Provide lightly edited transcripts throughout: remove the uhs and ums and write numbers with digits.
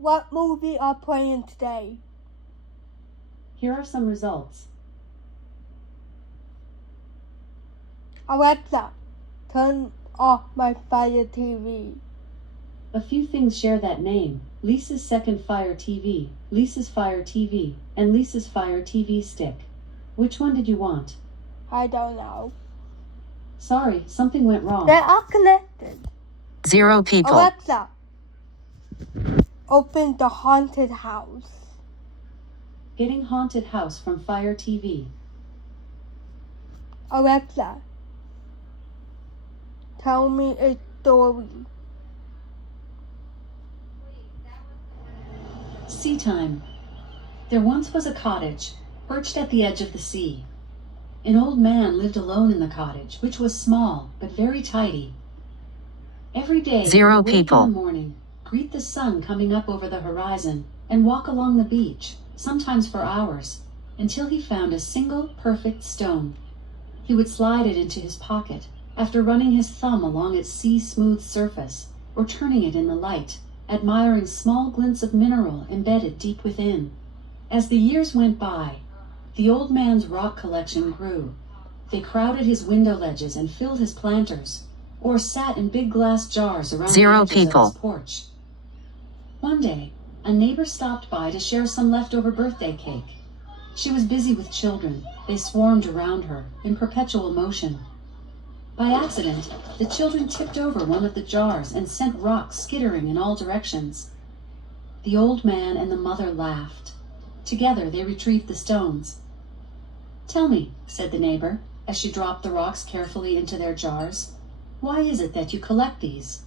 What movie are playing today? Here are some results. Alexa, turn off my Fire TV. A few things share that name: Lisa's Second Fire TV, Lisa's Fire TV, and Lisa's Fire TV Stick. Which one did you want? I don't know. Sorry, something went wrong. They are connected. 0 people. Alexa, open the haunted house. Getting Haunted House from Fire TV. Alexa, tell me a story. Sea time. There once was a cottage, perched at the edge of the sea. An old man lived alone in the cottage, which was small, but very tidy. Every day, 0 he would wake people. in the morning, greet the sun coming up over the horizon, and walk along the beach, sometimes for hours, until he found a single perfect stone. He would slide it into his pocket, after running his thumb along its sea-smooth surface, or turning it in the light, admiring small glints of mineral embedded deep within. As the years went by, the old man's rock collection grew. They crowded his window ledges and filled his planters, or sat in big glass jars around 0 the edges people. of his porch. One day, a neighbor stopped by to share some leftover birthday cake. She was busy with children. They swarmed around her, in perpetual motion. By accident, the children tipped over one of the jars and sent rocks skittering in all directions. The old man and the mother laughed. Together they retrieved the stones. "Tell me," said the neighbor, as she dropped the rocks carefully into their jars, "why is it that you collect these?"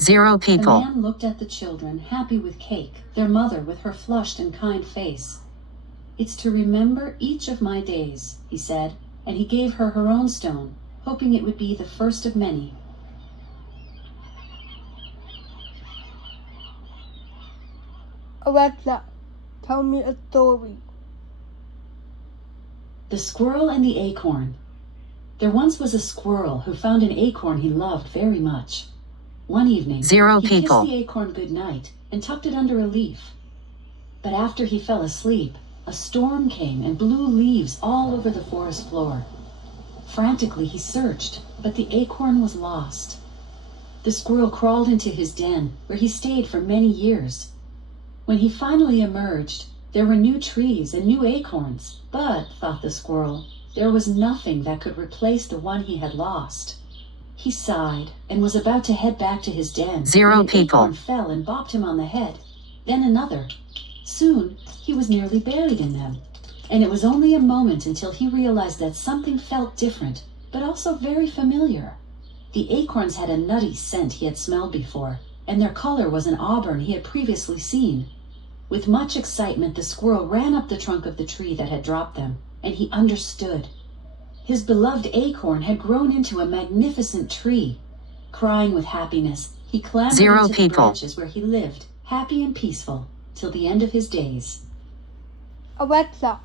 0 The people. man looked at the children, happy with cake, their mother with her flushed and kind face. "It's to remember each of my days," he said, and he gave her her own stone, hoping it would be the first of many. Alexa, tell me a story. The Squirrel and the Acorn. There once was a squirrel who found an acorn he loved very much. One evening, 0 he people. kissed the acorn good night and tucked it under a leaf. But after he fell asleep, a storm came and blew leaves all over the forest floor. Frantically he searched, but the acorn was lost. The squirrel crawled into his den, where he stayed for many years. When he finally emerged, there were new trees and new acorns, but, thought the squirrel, there was nothing that could replace the one he had lost. He sighed and was about to head back to his den 0 when an people. acorn fell and bopped him on the head. Then another. Soon, he was nearly buried in them. And it was only a moment until he realized that something felt different, but also very familiar. The acorns had a nutty scent he had smelled before, and their color was an auburn he had previously seen. With much excitement, the squirrel ran up the trunk of the tree that had dropped them, and he understood. His beloved acorn had grown into a magnificent tree. Crying with happiness, he clambered 0 into the people. branches where he lived, happy and peaceful, till the end of his days. Alexa,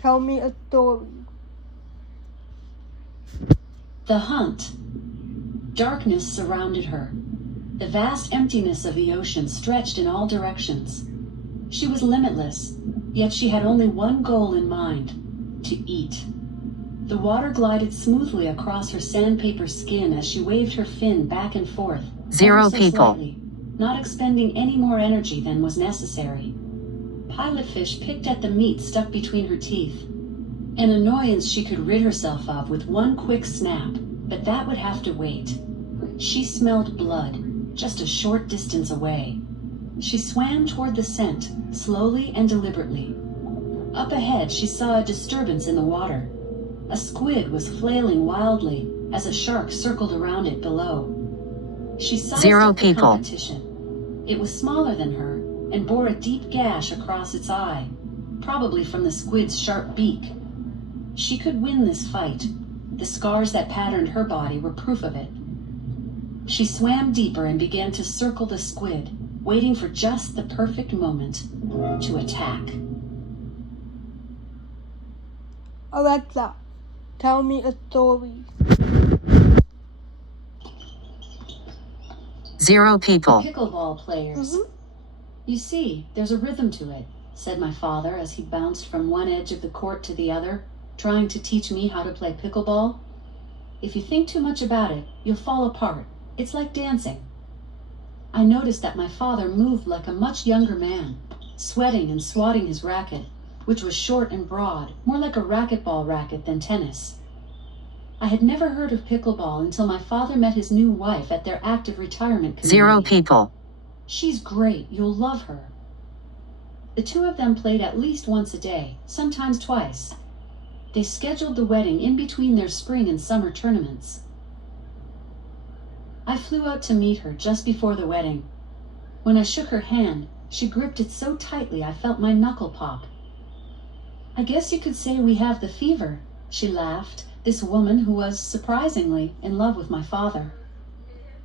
tell me a story. The Hunt. Darkness surrounded her. The vast emptiness of the ocean stretched in all directions. She was limitless, yet she had only one goal in mind: to eat. The water glided smoothly across her sandpaper skin as she waved her fin back and forth, 0 ever so people. slightly, not expending any more energy than was necessary. Pilotfish picked at the meat stuck between her teeth, an annoyance she could rid herself of with one quick snap, but that would have to wait. She smelled blood, just a short distance away. She swam toward the scent, slowly and deliberately. Up ahead, she saw a disturbance in the water. A squid was flailing wildly as a shark circled around it below. She sized 0 up the people. competition. It was smaller than her and bore a deep gash across its eye, probably from the squid's sharp beak. She could win this fight. The scars that patterned her body were proof of it. She swam deeper and began to circle the squid, waiting for just the perfect moment to attack. Alexa, tell me a story. 0 people. Pickleball players. You see, there's a rhythm to it, said my father as he bounced from one edge of the court to the other, trying to teach me how to play pickleball. If you think too much about it, you'll fall apart. It's like dancing. I noticed that my father moved like a much younger man, sweating and swatting his racket, which was short and broad, more like a racquetball racket than tennis. I had never heard of pickleball until my father met his new wife at their active retirement community. 0 people. She's great, you'll love her. The two of them played at least once a day, sometimes twice. They scheduled the wedding in between their spring and summer tournaments. I flew out to meet her just before the wedding. When I shook her hand, she gripped it so tightly I felt my knuckle pop. I guess you could say we have the fever, she laughed, this woman who was, surprisingly, in love with my father.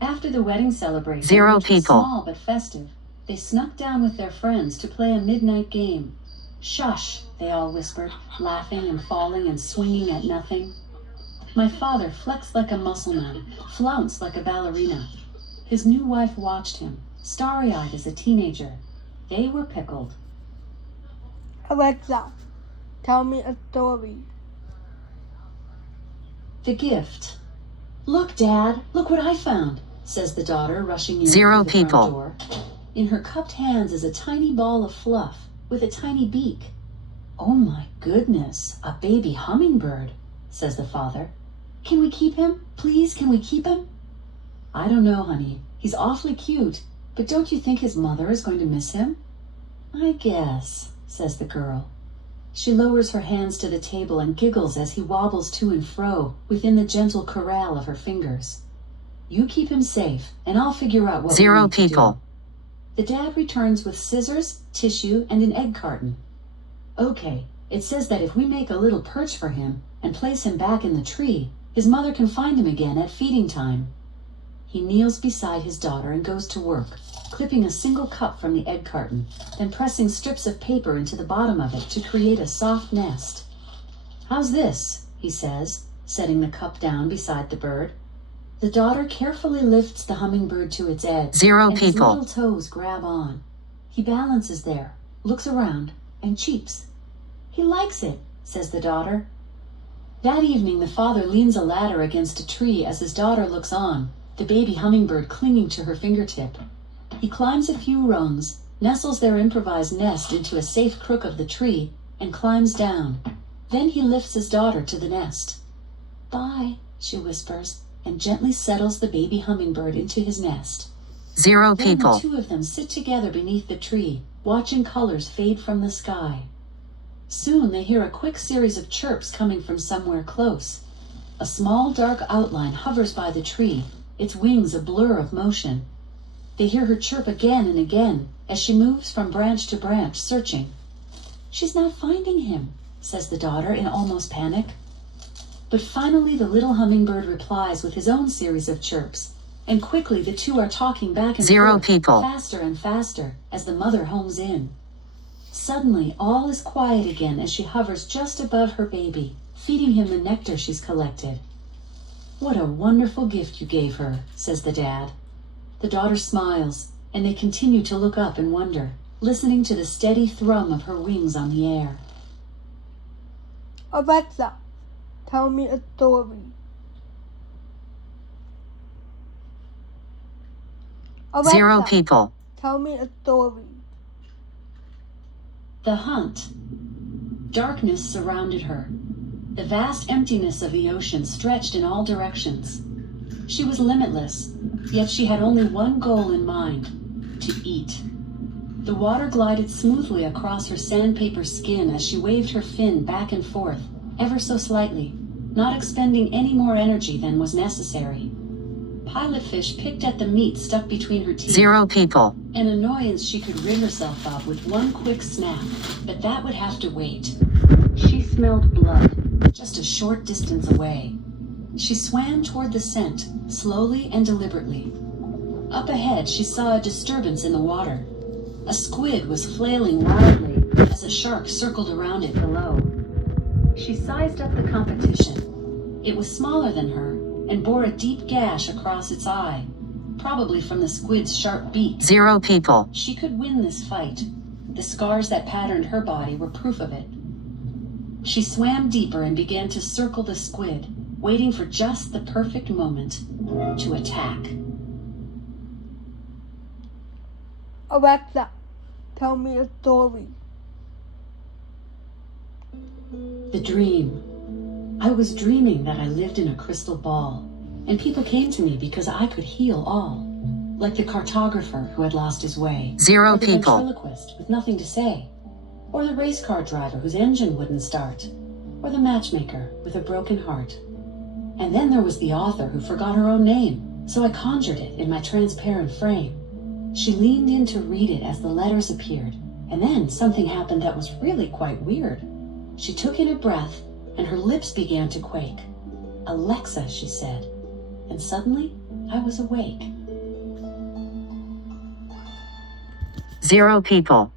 After the wedding celebration, 0 which was people. small but festive, they snuck down with their friends to play a midnight game. Shush, they all whispered, laughing and falling and swinging at nothing. My father flexed like a muscle man, flounced like a ballerina. His new wife watched him, starry-eyed as a teenager. They were pickled. Alexa, tell me a story. The gift. Look, Dad, look what I found, says the daughter, rushing in 0 through the front people. door. In her cupped hands is a tiny ball of fluff with a tiny beak. Oh my goodness, a baby hummingbird, says the father. Can we keep him? Please, can we keep him? I don't know, honey. He's awfully cute, but don't you think his mother is going to miss him? I guess, says the girl. She lowers her hands to the table and giggles as he wobbles to and fro within the gentle corral of her fingers. You keep him safe, and I'll figure out what we 0 need to do. people. The dad returns with scissors, tissue, and an egg carton. Okay, it says that if we make a little perch for him and place him back in the tree, his mother can find him again at feeding time. He kneels beside his daughter and goes to work, clipping a single cup from the egg carton, then pressing strips of paper into the bottom of it to create a soft nest. How's this? He says, setting the cup down beside the bird. The daughter carefully lifts the hummingbird to its edge, 0 and his people. little toes grab on. He balances there, looks around, and cheeps. He likes it, says the daughter. That evening, the father leans a ladder against a tree as his daughter looks on, the baby hummingbird clinging to her fingertip. He climbs a few rungs, nestles their improvised nest into a safe crook of the tree, and climbs down. Then he lifts his daughter to the nest. Bye, she whispers, and gently settles the baby hummingbird into his nest. 0 Then the people. two of them sit together beneath the tree, watching colors fade from the sky. Soon they hear a quick series of chirps coming from somewhere close. A small dark outline hovers by the tree, its wings a blur of motion. They hear her chirp again and again as she moves from branch to branch, searching. She's not finding him, says the daughter in almost panic. But finally the little hummingbird replies with his own series of chirps, and quickly the two are talking back and 0 forth, people. faster and faster, as the mother homes in. Suddenly, all is quiet again as she hovers just above her baby, feeding him the nectar she's collected. What a wonderful gift you gave her, says the dad. The daughter smiles, and they continue to look up in wonder, listening to the steady thrum of her wings on the air. Alexa, tell me a story. Alexa, 0 people. tell me a story. The hunt. Darkness surrounded her. The vast emptiness of the ocean stretched in all directions. She was limitless, yet she had only one goal in mind: to eat. The water glided smoothly across her sandpaper skin as she waved her fin back and forth, ever so slightly, not expending any more energy than was necessary. Pilotfish picked at the meat stuck between her teeth. 0 people. An annoyance she could rid herself of with one quick snap, but that would have to wait. She smelled blood, just a short distance away. She swam toward the scent, slowly and deliberately. Up ahead, she saw a disturbance in the water. A squid was flailing wildly as a shark circled around it below. She sized up the competition. It was smaller than her and bore a deep gash across its eye. probably from the squid's sharp beak. 0 people, She could win this fight. The scars that patterned her body were proof of it. She swam deeper and began to circle the squid, waiting for just the perfect moment to attack. Alexa, tell me a story. The dream. I was dreaming that I lived in a crystal ball, and people came to me because I could heal all. Like the cartographer who had lost his way. 0 or the people, ventriloquist with nothing to say. Or the race car driver whose engine wouldn't start. Or the matchmaker with a broken heart. And then there was the author who forgot her own name, so I conjured it in my transparent frame. She leaned in to read it as the letters appeared, and then something happened that was really quite weird. She took in a breath, and her lips began to quake. "Alexa," she said, and suddenly I was awake. 0 people,